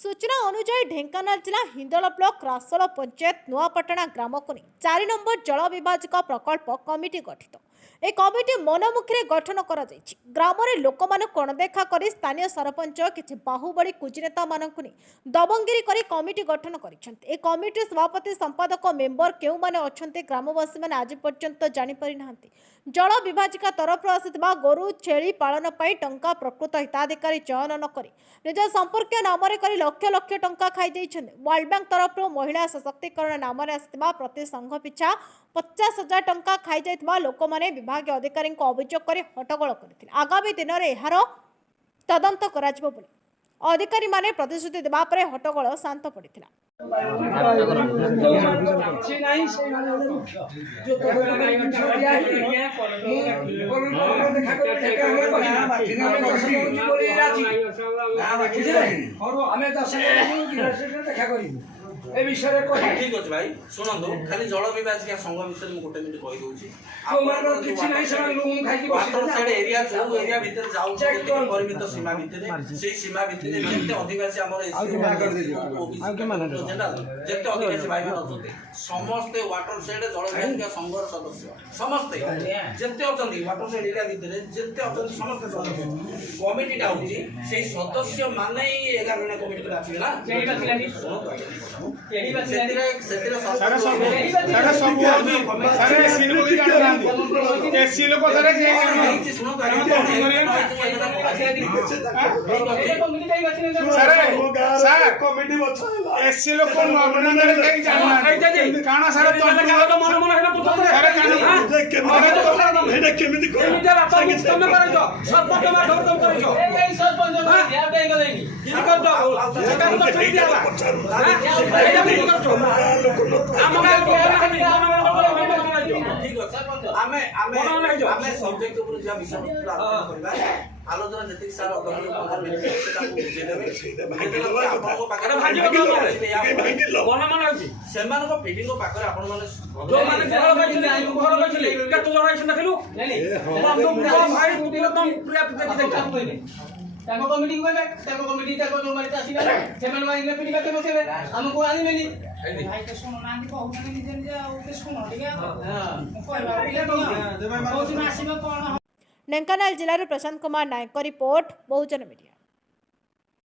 सूचना अनुसार ढेंकानाल जिला हिंदोल ब्लॉक रासोल पंचायत नुआपटना ग्राम को नहीं 4 नंबर जल विभाजक प्रकल्प कमिटी गठित। ए कमिटी मनमुखी गठन कर ग्राम में लोक मान अणदेखा कर स्थानीय सरपंच किसी बाहुबली कुजिनेता मानक दबंगिरी कर कमिटी गठन कर कमिटी सभापति संपादक मेंबर क्यों माने अच्छे ग्रामवासी मैंने आज पर्यंत जानीपारी ना। जल विभाजिका तरफ आसीथिबा गोरु छेली पालन पर टंका प्रकृत हिताधिकारी चयन न करी निज संपर्क नाम कर लक्ष लक्ष टंका खाई जाइछन्ते। वर्ल्ड बैंक तरफ महिला सशक्तिकरण नाम आसीथिबा प्रति संघ पिछा 50,000 टंका खाई जाइथिबा लोक माने विभाग अधिकारी अभियोग कर हट्टगोल करथिले। आगामी दिन में यार तदंत कराजिबो बोली अधिकारी माने प्रतिश्रुति देबा परे हट्टगोल शांत पड़िथिला। ए विषय ठीक अछि भाई सुनंदो खाली जल विभाजिका संघ विषय में गोटे मिनिट कहि दोछि हमर किछि नै समान लोन खाइ वाटर साइड एरिया जो एरिया भीतर जाउ परिमित सीमा भीतर सेही सीमा भीतर जेते अधिवासी हमर जेते अधिवासी भाई मान अछते समस्त वाटर साइड जल विभाजिका संघर सदस्य समस्त जेते अछंती वाटर साइड एरिया भीतर जेते अछंती समस्त सदस्य कमिटीटा होछि सेही सदस्य माने 11 जन कमिटी पर आछि ना सेही बासिलानी यही बात सेतिरा सारा सब सारे सीलो की काट ए सीलो को सारे के सुनो सारे कमिटी बच्चा ए सीलो को नॉमिनेट करके जाना काना सारे तो मन मन हेना पुछो सारे काना हेना केमिति को एमिटा बापा तुम करजो सरपंच मा धरतम करजो ए सरपंच मा ध्यान दे गलेनी की करजो सेका तो छोड़ी दिया सब्जेक्ट आलोचना जति सारा ताको कमिटी को बे ताको कमिटी ताको जो मारी आसीबे से मन मारी पिटी काटे बसेबे हमको आनी मेनी भाई तो सुनो नांदी कहू ना कि जे आ ओके सुनो ठीक है हां कहबा ढेंकानाल जिला प्रशांत कुमार नायक रिपोर्ट बहुजन मीडिया।